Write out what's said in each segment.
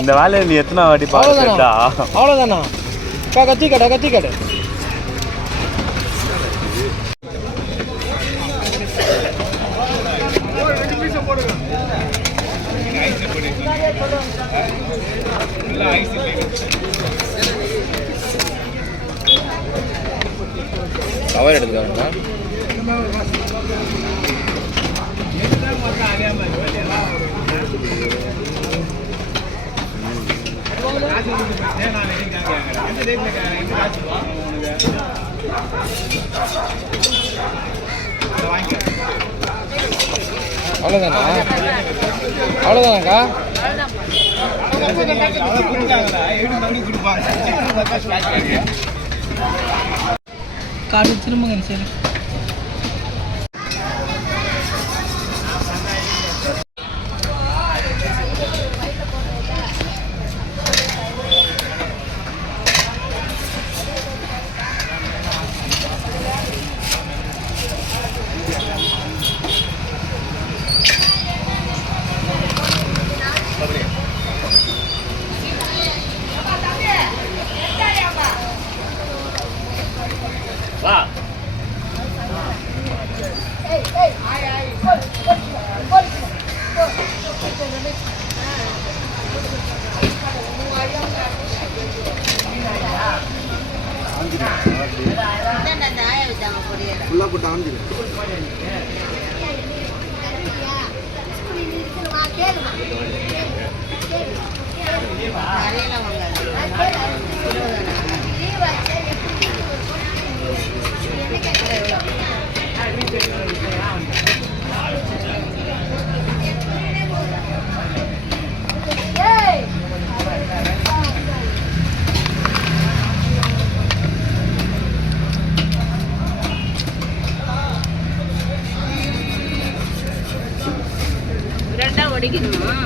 இந்த வேலையை நீ எத்தனை வாட்டி பாத்துட்டா? அவ்வளோதானா? கத்தி கடை கவர் எடுத்துக்காருங்களா? அவ்வளோதானாக்கா? காடு திரும்பங்க சரி. ஃபுல்லாக போட்டு ஆஞ்சிடும். ஒடிக்கணுமா?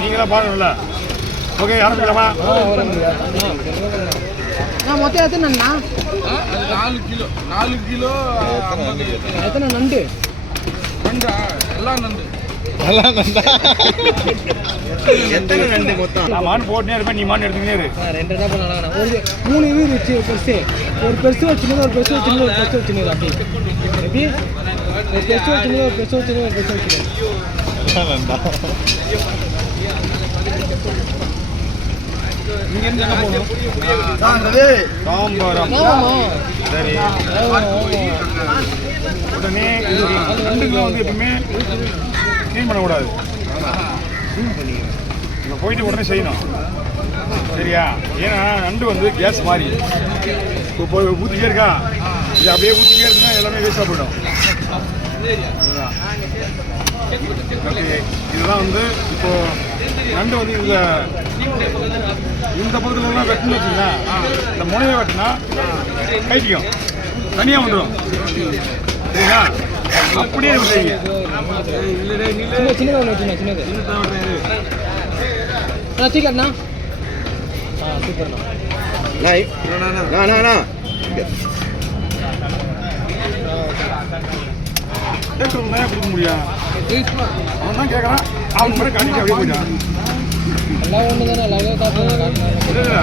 நீங்களா பாருங்கல்ல. ஓகே, ஆரம்பிக்கலாமா? மொத்தம் எத்தனை 4 கிலோ 4 கிலோ. எத்தனை நண்டு? நண்டா? எல்லாம் நண்டு. எத்தனை நண்டு மொத்தம்? நான் மான் போட்டுனே இருப்பேன், நீ மான் எடுத்துக்கிட்டே இரு. 2 என்ன பண்ணலாம்? ஒரு 3 இது வச்சு பெருசு, ஒரு பெருசு வச்சுனது, ஒரு பெருசு வச்சுனது, ஒரு பெருசு வச்சுனது. அப்படி எப்படி ஒரு பெருசு வச்சுருங்க ஒரு பெருசு வச்சுருங்க ஒரு பெருசு வச்சுருங்க இங்கேருந்து எங்கே போகணும் தாம்பரம் சரி உடனே இது நண்டுங்களை வந்து எப்பவுமே க்ளீன் பண்ணக்கூடாது இங்கே போயிட்டு உடனே செய்யணும் சரியா ஏன்னா நண்டு வந்து கேஸ் மாதிரி இப்போ ஊற்றிக்கே இருக்கா இது அப்படியே ஊற்றிக்கே இருக்குன்னா எல்லாமே வேஸ்ட்டாக போயிடும் அதுதான் இதெல்லாம் வந்து இப்போ நண்டு வந்து இந்த பகுதியிலலாம் வெட்டுன்னு வச்சுங்களா இந்த முனையை வெட்டினா கைட்டிக்கும் தனியாக வந்துடும் சரிங்களா அப்படியே செய்யுங்க சின்னதாக ஒன்று வச்சுண்ணா சின்னது அண்ணா தூக்கண்ணா சூப்பர்ண்ணா கேட்கறது தான் கொடுக்க முடியும் அவன் தான் கேட்குறான் அவன் மாதிரி காட்டிட்டு அப்படியே போயிட்டான் எல்லாம் ஒன்று தானே எல்லாமே காசு இல்லை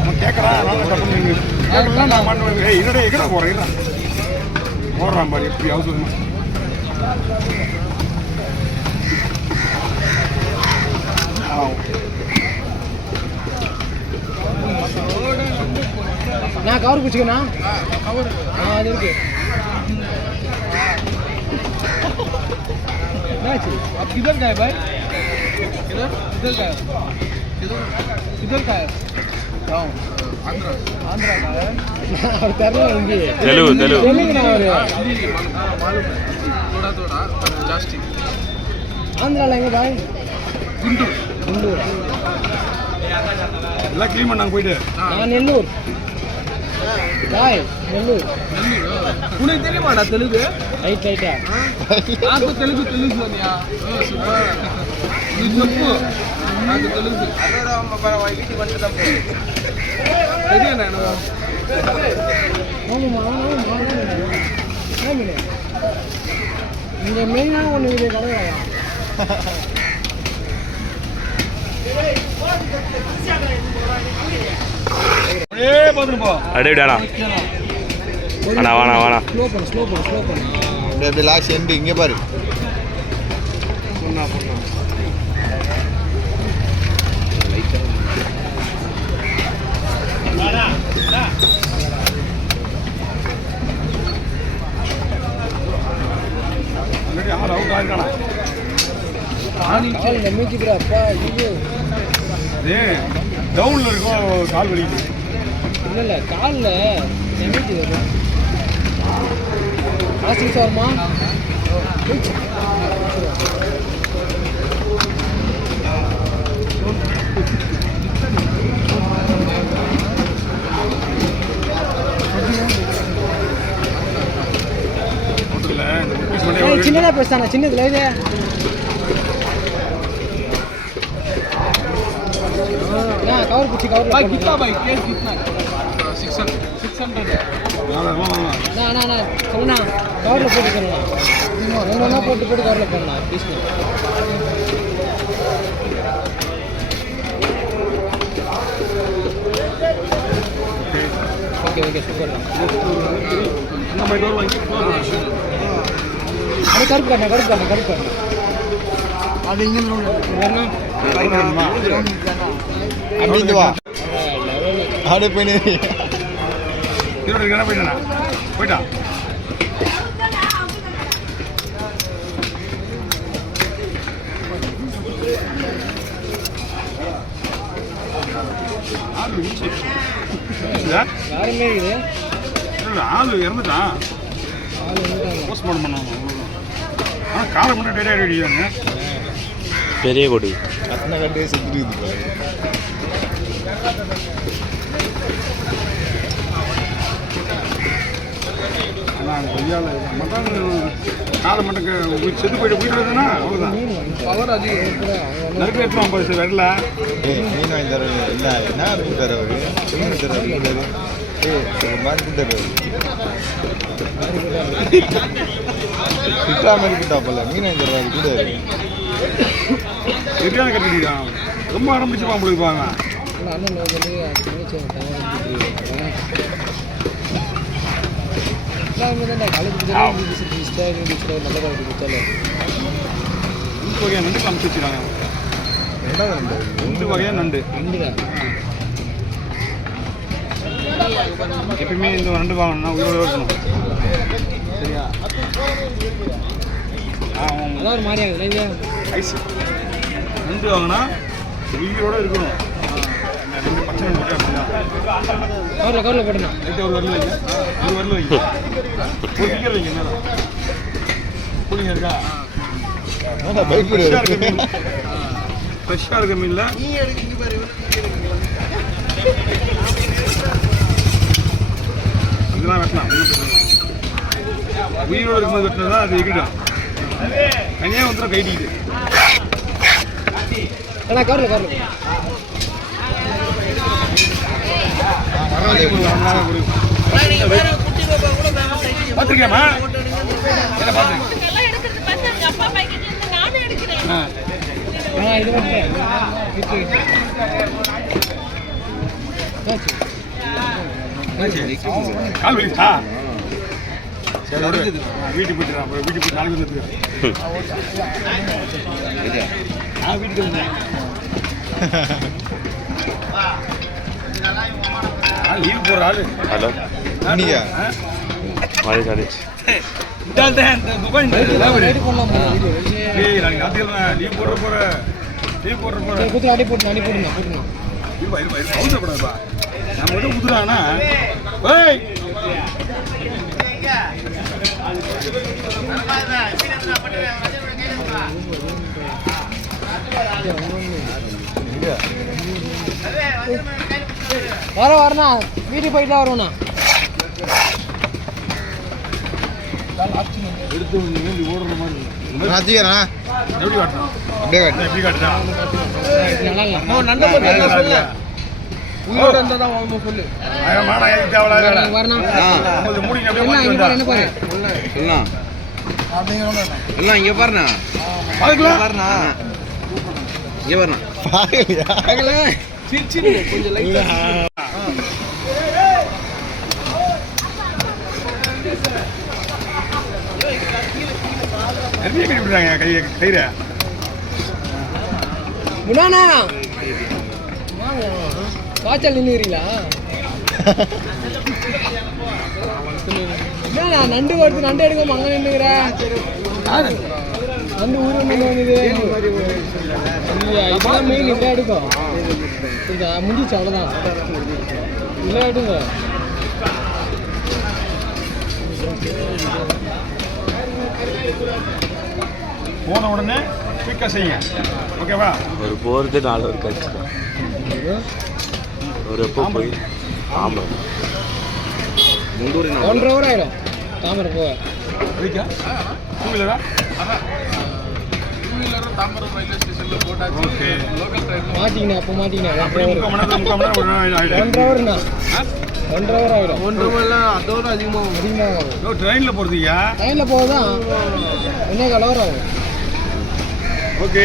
அவன் கேட்குறான் அதனால கட்டணும் கேட்கலாம் நான் மாட்டேன் என்னடா எங்கடா போகிறேன் போடுறான் பாரு எப்படி அவசரமா நான் கவர் பிடிச்சிக்கண்ணா கவர் அது இருக்கு अब किधर का है भाई किधर किधर का है किधर का है गाँव आंध्रा का है और करना हिंदी तेलुगु तेलुगु ना और थोड़ा थोड़ा जास्ती आंध्रा लेंगे भाई गुंटूर எல்லாம் க்ளீன் பண்ணாங்க போயிட்டு நான் நெல்லூர் பாய் நெல்லூர் உனக்கு தெரியுமாடா தெலுங்கு ரைட் ரைட்டா నాకు తెలుగు తెలుసునియా సూపర్ నీ చెప్పు నాకు తెలుగు అక్కడ అమ్మ వీటి వంటడం சரியா நான் ஆமா ஆமா இங்க மெயினா ஒன்னு இது கடையா அடேடாடா அண்ணா வாணா வாணா ஸ்லோ பண்ணு அப்படியே லாஸ்ட் எண்டு இங்கே பாரு ஆள் அவுட் ஆயிருக்கானா கால் நம்பிக்கிறா அப்பா ஐயோ அது டவுனில் இருக்கும் கால் வலிக்குது இல்லை காலில் நம்பிக்கிறது காசு வருமா சின்னதாக பேசுதாண்ணா சின்னதுல இது कवर पूछी कवर भाई कितना भाई केस कितना 600 ना ना ना சொல்லுண்ணா கவர்ல போட்டு சொல்லலாம் ரெண்டு போட்டு கவர்ல போடலாம் பீஸ் ஓகே ஓகே சூப்பர் நம்ம டோர் வாங்கி அட கருப்பு கண்ணா அது இங்க வரணும் அப்படிங்க வா ஆடு போயினே இருபது கிலோ போயிட்டான் யாருமே இது ஆள் இறந்துட்டான் போஸ்ட்மார்ட்டம் பண்ணுவாங்க ஆனால் காலை மட்டும் டேட்டா அடிக்கிறாங்க பெரிய கொடி அத்தனை கண்டே செத்துட்டு ஆனால் கொய்யால மட்டும் காலை மட்டும் செத்து போயிட்டு போயிட்டு வருதுன்னா அவ்வளோதான் பவர் அதிகம் நறுக்கு எடுத்துலாம் 50 வரல மீன் வாங்கி தர இல்லை என்ன இருக்கு தர அவர் மீன் தர மாதிரி தர கிட்டா மாதிரி கிட்டாப்பல்ல மீன் வாங்கி தருவாரு கூட சரியான கட்டிக்கிட்டான் ரொம்ப ஆரம்பிச்சு பாம்பு இருப்பாங்க அண்ணன் காலேஜ் நல்ல குவாலிட்டி குச்சாலே ரெண்டு வகையான நண்டு காமிச்சு வச்சுருக்காங்க. ரெண்டு வகையான நண்டு. எப்பயுமே இந்த நண்டு வாங்கணும்னா உயிரோட இருக்கணும். சரியா? அதான் ஒரு மாதிரி ஆகுது இல்லையா? ஐஸ் நண்டு வாங்கினா உயிரோட இருக்கணும். ரெண்டு பச்சை நண்டு போட்டு அப்படிதான் கவரில் போட்டுண்ணா. லைட்டாக ஒரு வரல வைங்க, ஒரு வரல வைங்க, ஒரு கிக்கர் வைங்க. என்ன கூலிங்க இருக்கா? ஃப்ரெஷ்ஷாக இருக்க மீனில் இதெல்லாம் வெட்டலாம். உயிரோடு இருக்கும்போது வெட்டினா தான் அது எகிடும். தனியாக வந்துடும் கைட்டிக்கிட்டு. கவரில் பார்த்துருக்கேம்மா, என்ன பார்த்துருக்கேன். இது கால் வலிச்சா? வீட்டுக்கு போயிட்டு அப்புறம் வீட்டுக்கு போய் நாளைக்கு வந்து வீட்டுக்கு வந்தேன். லீவ் போடுற ஆளு. ஹலோ நீங்க மழை சாதிச்சு லீவ் போடுற போற அடி போட்டுண்ணா. அவசரப்படாதுப்பா. நம்ம மட்டும் குத்துறாங்கன்னா வரண்ணா, வீட்டுக்கு போயிட்டு தான் வருவோண்ணா. எடுத்து ஓடுற மாதிரி வச்சுக்கிறேன். எப்படி காட்டணும்? அப்படியே காட்டு. எப்படி காட்டுறா? நல்லா இல்லை. உயிரோட இருந்தால் தான் வாங்கணும் சொல்லு. மாடா ஏறி தேவையில்ல. வரணும். மூடிங்க என்ன அப்படியே பாரு. எல்லாம் இங்க பாருண்ணா, பாருங்களா? பாருண்ணா, இங்க பாருண்ணா. கொஞ்சம் லைட்டா. நிறைய கட்டி விடுறாங்க கயிற. முன்னாண்ணா காய்ச்சல் நின்றுறீங்களா? என்னண்ணா நண்டு வருது, நண்டு எடுக்க அங்கே நின்றுக்கிற. நண்டு ஊர் நண்டு வந்தது. இதெல்லாம் மெயின் இல்லை எடுக்கும். முடிச்சு அவ்வளோதான். இல்லை எடுங்க. போன உடனே குயிக்காக செய்யுங்க. ஓகேவா? ஒரு போகிறது 4 ஒரு கட்சி ஒரு எப்போ போய் ஆமாம் 1.5 hour ஆயிடும் தாமரை போக. எதுக்கா? டூ வீலரா? ஓகே. மாட்டிங்கண்ணா, அப்போ மாட்டிங்கண்ணா. அப்படி 3/4 மணி நேரம் 1 hourண்ணா. 1.5 hour ஆகிடும். 1 மணிலாம் அதோட அதிகமாக ட்ரெயினில் போகிறதுக்கா? ட்ரெயினில் போக தான் 1.25 hour ஆகும். ஓகே.